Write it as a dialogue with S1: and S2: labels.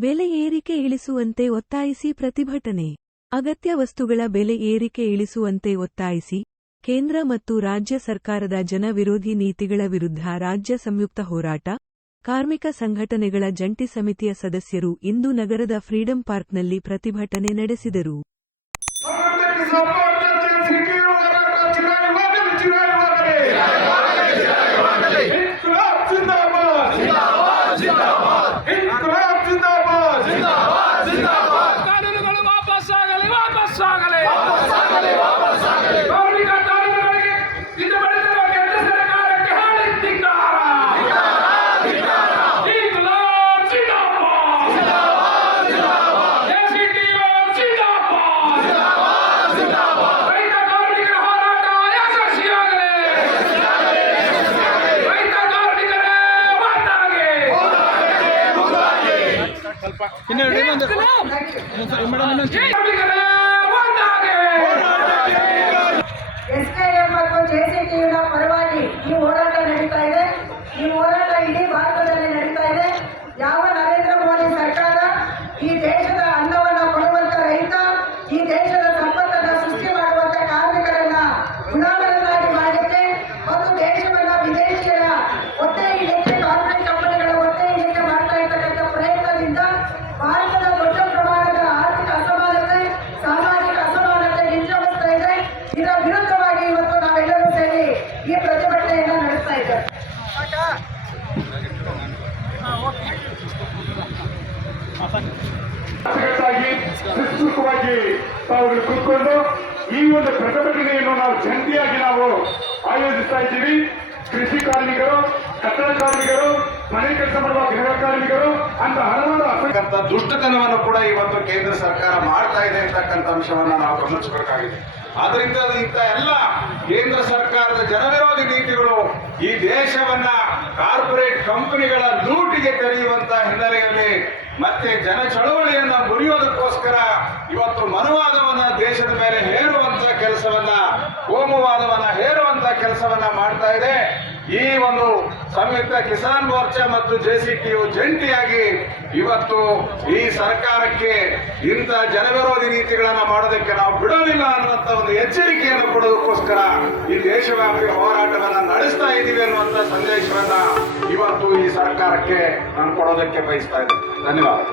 S1: ಬೆಲೆ ಏರಿಕೆ ಇಳಿಸುವಂತೆ ಒತ್ತಾಯಿಸಿ ಪ್ರತಿಭಟನೆ. ಅಗತ್ಯ ವಸ್ತುಗಳ ಬೆಲೆ ಏರಿಕೆ ಇಳಿಸುವಂತೆ ಒತ್ತಾಯಿಸಿ ಕೇಂದ್ರ ಮತ್ತು ರಾಜ್ಯ ಸರ್ಕಾರದ ಜನವಿರೋಧಿ ನೀತಿಗಳ ವಿರುದ್ಧ ರಾಜ್ಯ ಸಂಯುಕ್ತ ಹೋರಾಟ. ಕಾರ್ಮಿಕ ಸಂಘಟನೆಗಳ ಜಂಟಿ ಸಮಿತಿಯ ಸದಸ್ಯರು ಇಂದು ನಗರದ ಫ್ರೀಡಂ ಪಾರ್ಕ್ನಲ್ಲಿ ಪ್ರತಿಭಟನೆ ನಡೆಸಿದರು.
S2: ಒಂದಾಗಿ.
S3: ಎಸ್ಕೆಎಂ ಮತ್ತು ಜೆಸಿಟಿಯುನ ಪರವಾಗಿ ಈ ಹೋರಾಟ ನಡೀತಾ ಇದೆ. ಈ ಹೋರಾಟ ಇಡೀ ಭಾರತದಲ್ಲಿ ನಡೀತಾ ಇದೆ. ಯಾವ
S4: ವಿಸ್ತೃತವಾಗಿ ತಾವುಗಳು ಕೂತ್ಕೊಂಡು ಈ ಒಂದು ಪ್ರತಿಭಟನೆಯನ್ನು ನಾವು ಜಂಟಿಯಾಗಿ ನಾವು ಆಯೋಜಿಸ್ತಾ ಇದ್ದೀವಿ. ಕೃಷಿ ಕಾರ್ಮಿಕರು, ಕಟ್ಟಡ ಕಾರ್ಮಿಕರು, ಮನೆ ಕೆಲಸ ಮಾಡುವ ಗೃಹ ಕಾರ್ಮಿಕರು, ಅಂತ ಹಲವಾರು
S5: ದುಷ್ಟತನವನ್ನು ಕೂಡ ಇವತ್ತು ಕೇಂದ್ರ ಸರ್ಕಾರ ಮಾಡ್ತಾ ಇದೆ ಅಂತಕ್ಕಂಥ ಅಂಶವನ್ನು ನಾವು ಗಮನಿಸಬೇಕಾಗಿದೆ ಆದ್ರಿಂದ ಇಂಥ ಎಲ್ಲ ಕೇಂದ್ರ ಸರ್ಕಾರದ ಜನವಿರೋಧಿ ನೀತಿಗಳು ಈ ದೇಶವನ್ನ ಕಾರ್ಪೊರೇಟ್ ಕಂಪನಿಗಳ ಲೂಟಿಗೆ ಕರೆಯುವಂತ ಹಿನ್ನೆಲೆಯಲ್ಲಿ ಮತ್ತೆ ಜನ ಚಳವಳಿಯನ್ನ ಮುರಿಯೋದಕ್ಕೋಸ್ಕರ ಇವತ್ತು ಮನುವಾದವನ್ನ ದೇಶದ ಮೇಲೆ ಹೇರುವಂತ ಕೆಲಸವನ್ನ, ಕೋಮುವಾದವನ್ನ ಹೇರುವಂತ ಕೆಲಸವನ್ನ ಮಾಡ್ತಾ ಇದೆ. ಈ ಒಂದು ಸಂಯುಕ್ತ ಕಿಸಾನ್ ಮೋರ್ಚಾ ಮತ್ತು ಜೆಸಿಟಿಯು ಜಂಟಿಯಾಗಿ ಇವತ್ತು ಈ ಸರ್ಕಾರಕ್ಕೆ ಇಂಥ ಜನವಿರೋಧಿ ನೀತಿಗಳನ್ನು ಮಾಡೋದಕ್ಕೆ ನಾವು ಬಿಡೋದಿಲ್ಲ ಅನ್ನುವಂತ ಒಂದು ಎಚ್ಚರಿಕೆಯನ್ನು ಕೊಡೋದಕ್ಕೋಸ್ಕರ ಈ ದೇಶವ್ಯಾಪಿ ಹೋರಾಟವನ್ನ ನಡೆಸ್ತಾ ಇದ್ದೀವಿ ಅನ್ನುವಂತ ಸಂದೇಶವನ್ನ ಇವತ್ತು ಈ ಸರ್ಕಾರಕ್ಕೆ ನಾನು ಕೊಡೋದಕ್ಕೆ ಬಯಸ್ತಾ ಇದ್ದೀನಿ. ಧನ್ಯವಾದ.